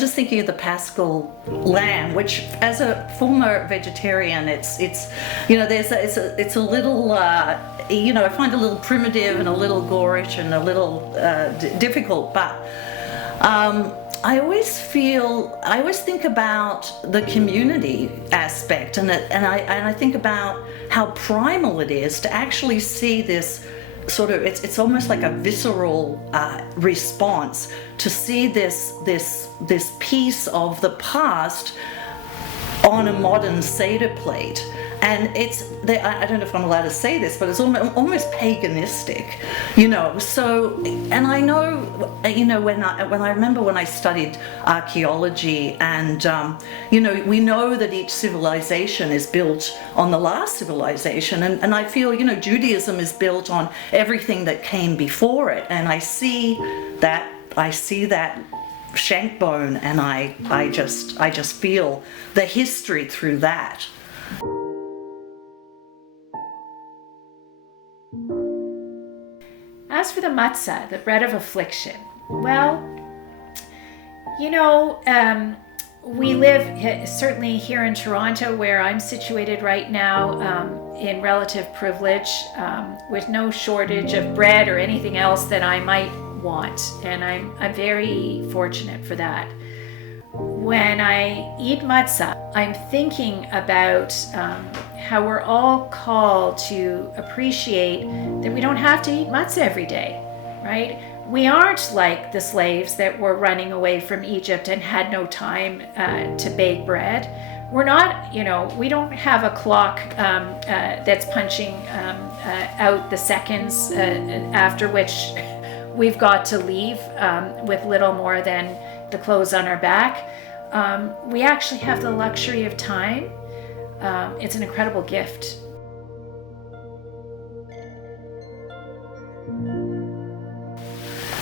was just thinking of the Paschal Lamb, which, as a former vegetarian, it's it's a little I find a little primitive and a little gorish and a little difficult, but I always think about the community aspect, and I think about how primal it is to actually see this sort of, it's almost like a visceral response to see this piece of the past on a modern Seder plate. And I don't know if I'm allowed to say this, but it's almost paganistic, So, and I know, when I remember when I studied archaeology, and we know that each civilization is built on the last civilization, and I feel, Judaism is built on everything that came before it, and I see that shank bone, and I just feel the history through that. As for the matzah, the bread of affliction, well, we live, certainly here in Toronto, where I'm situated right now, in relative privilege, with no shortage of bread or anything else that I might want, and I'm very fortunate for that. When I eat matzah, I'm thinking about how we're all called to appreciate that we don't have to eat matzah every day, right? We aren't like the slaves that were running away from Egypt and had no time to bake bread. We're not, we don't have a clock that's punching out the seconds after which we've got to leave with little more than the clothes on our back. We actually have the luxury of time. It's an incredible gift.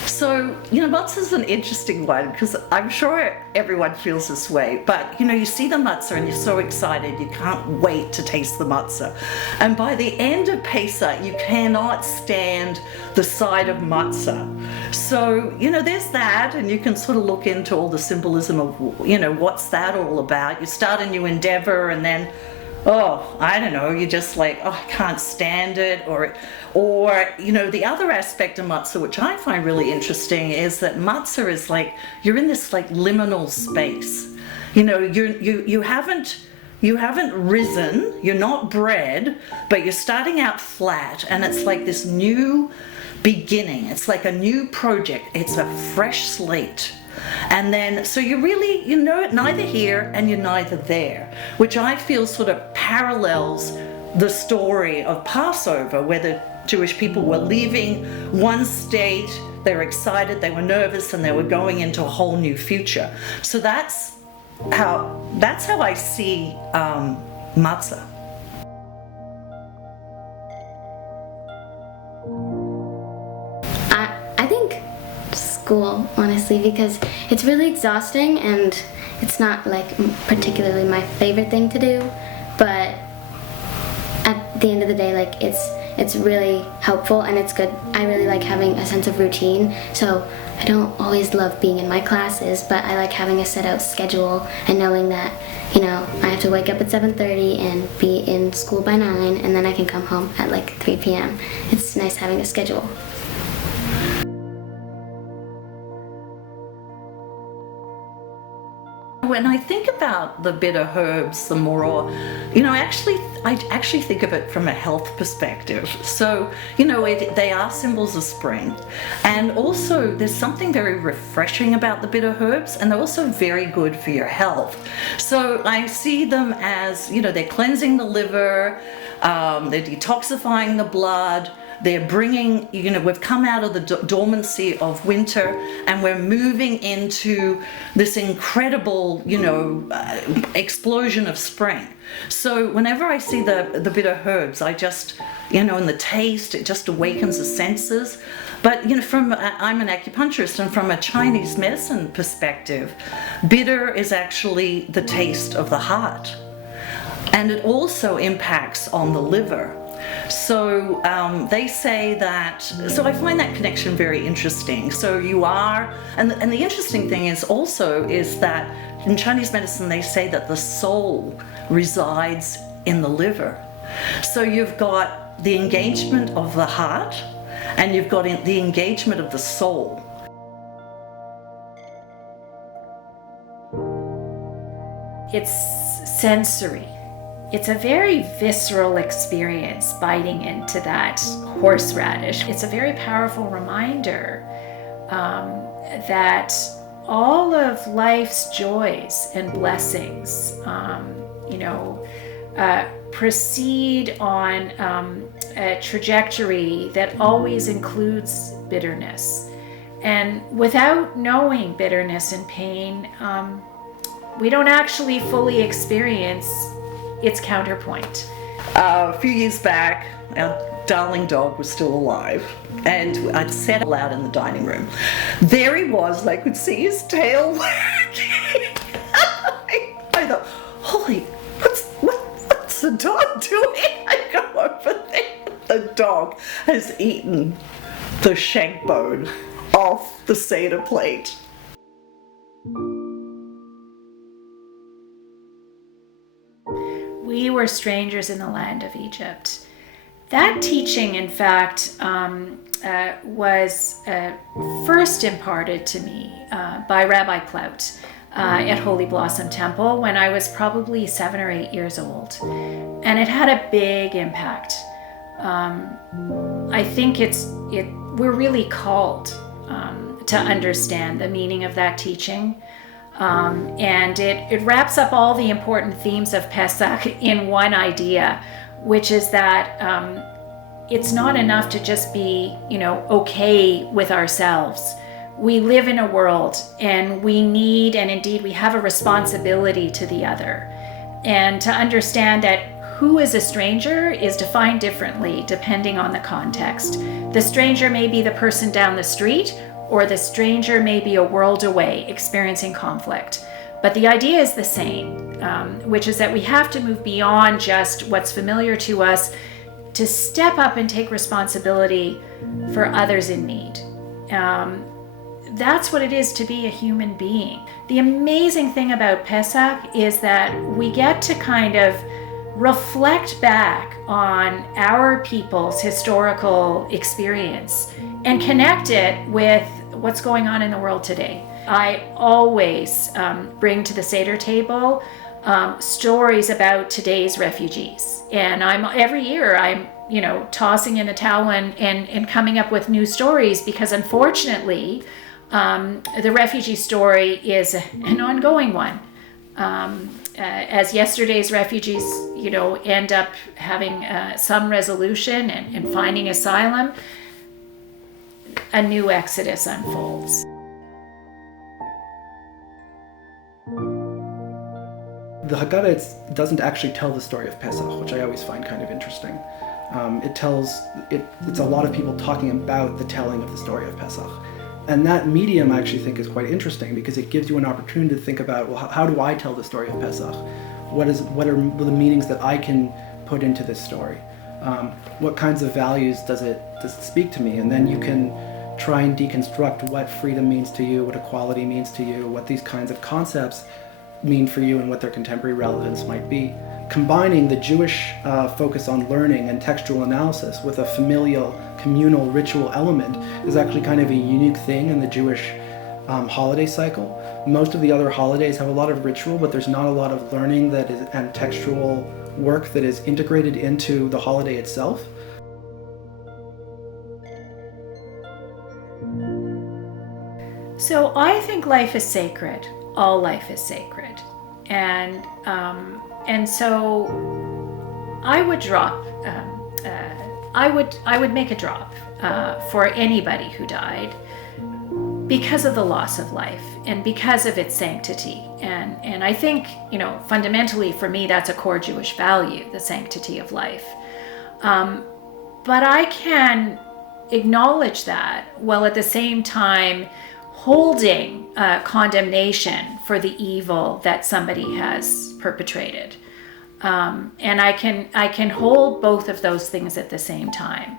So, matzah is an interesting one, because I'm sure everyone feels this way, but you see the matzah and you're so excited, you can't wait to taste the matzah. And by the end of Pesach, you cannot stand the sight of matzah. So, there's that, and you can sort of look into all the symbolism of, what's that all about. You start a new endeavor, and then, I don't know, you're just like, I can't stand it, or the other aspect of matzah, which I find really interesting, is that matzah is like, you're in this like liminal space. You haven't risen, you're not bread, but you're starting out flat, and it's like this new beginning. It's like a new project. It's a fresh slate. And then, so you're really, neither here and you're neither there, which I feel sort of parallels the story of Passover, where the Jewish people were leaving one state, they were excited, they were nervous, and they were going into a whole new future. So that's how I see matzah. I think school, honestly, because it's really exhausting and it's not like particularly my favorite thing to do, but at the end of the day, like it's really helpful and it's good. I really like having a sense of routine, so I don't always love being in my classes, but I like having a set out schedule and knowing that, I have to wake up at 7:30 and be in school by 9, and then I can come home at like 3 p.m. It's nice having a schedule. When I think about the bitter herbs, the Maror, I actually think of it from a health perspective. So, they are symbols of spring. And also, there's something very refreshing about the bitter herbs, and they're also very good for your health. So I see them as, they're cleansing the liver, they're detoxifying the blood, they're bringing, we've come out of the dormancy of winter, and we're moving into this incredible, explosion of spring. So whenever I see the bitter herbs, I just, and the taste, it just awakens the senses. But, I'm an acupuncturist, and from a Chinese medicine perspective, bitter is actually the taste of the heart. And it also impacts on the liver. So they say that, so I find that connection very interesting. So you are, and the interesting thing is also is that in Chinese medicine they say that the soul resides in the liver. So you've got the engagement of the heart and you've got the engagement of the soul. It's sensory. It's a very visceral experience biting into that horseradish. It's a very powerful reminder that all of life's joys and blessings, proceed on a trajectory that always includes bitterness. And without knowing bitterness and pain, we don't actually fully experience its counterpoint. A few years back, our darling dog was still alive, and I'd said aloud in the dining room. There he was, and I could see his tail working. I thought, holy, what's the dog doing? I go over there. The dog has eaten the shank bone off the Seder plate. We were strangers in the land of Egypt. That teaching, in fact, was first imparted to me by Rabbi Plout at Holy Blossom Temple when I was probably 7 or 8 years old. And it had a big impact. I think we're really called to understand the meaning of that teaching. And it wraps up all the important themes of Pesach in one idea, which is that it's not enough to just be, okay with ourselves. We live in a world and we need, and indeed we have a responsibility to the other. And to understand that who is a stranger is defined differently depending on the context. The stranger may be the person down the street, or the stranger may be a world away experiencing conflict. But the idea is the same, which is that we have to move beyond just what's familiar to us to step up and take responsibility for others in need. That's what it is to be a human being. The amazing thing about Pesach is that we get to kind of reflect back on our people's historical experience and connect it with what's going on in the world today. I always bring to the Seder table stories about today's refugees. And every year I'm tossing in a towel and coming up with new stories, because unfortunately the refugee story is an ongoing one. As yesterday's refugees, end up having some resolution and finding asylum, a new exodus unfolds. The Haggadah doesn't actually tell the story of Pesach, which I always find kind of interesting. It's a lot of people talking about the telling of the story of Pesach. And that medium I actually think is quite interesting, because it gives you an opportunity to think about, well, how do I tell the story of Pesach? What are the meanings that I can put into this story? What kinds of values does it speak to me? And then you can try and deconstruct what freedom means to you, what equality means to you, what these kinds of concepts mean for you, and what their contemporary relevance might be. Combining the Jewish focus on learning and textual analysis with a familial, communal ritual element is actually kind of a unique thing in the Jewish holiday cycle. Most of the other holidays have a lot of ritual, but there's not a lot of learning and textual work that is integrated into the holiday itself. So I think life is sacred. All life is sacred. And so I would drop, I would make a drop for anybody who died because of the loss of life and because of its sanctity. And I think, fundamentally for me, that's a core Jewish value, the sanctity of life. But I can acknowledge that while at the same time holding condemnation for the evil that somebody has perpetrated. And I can hold both of those things at the same time.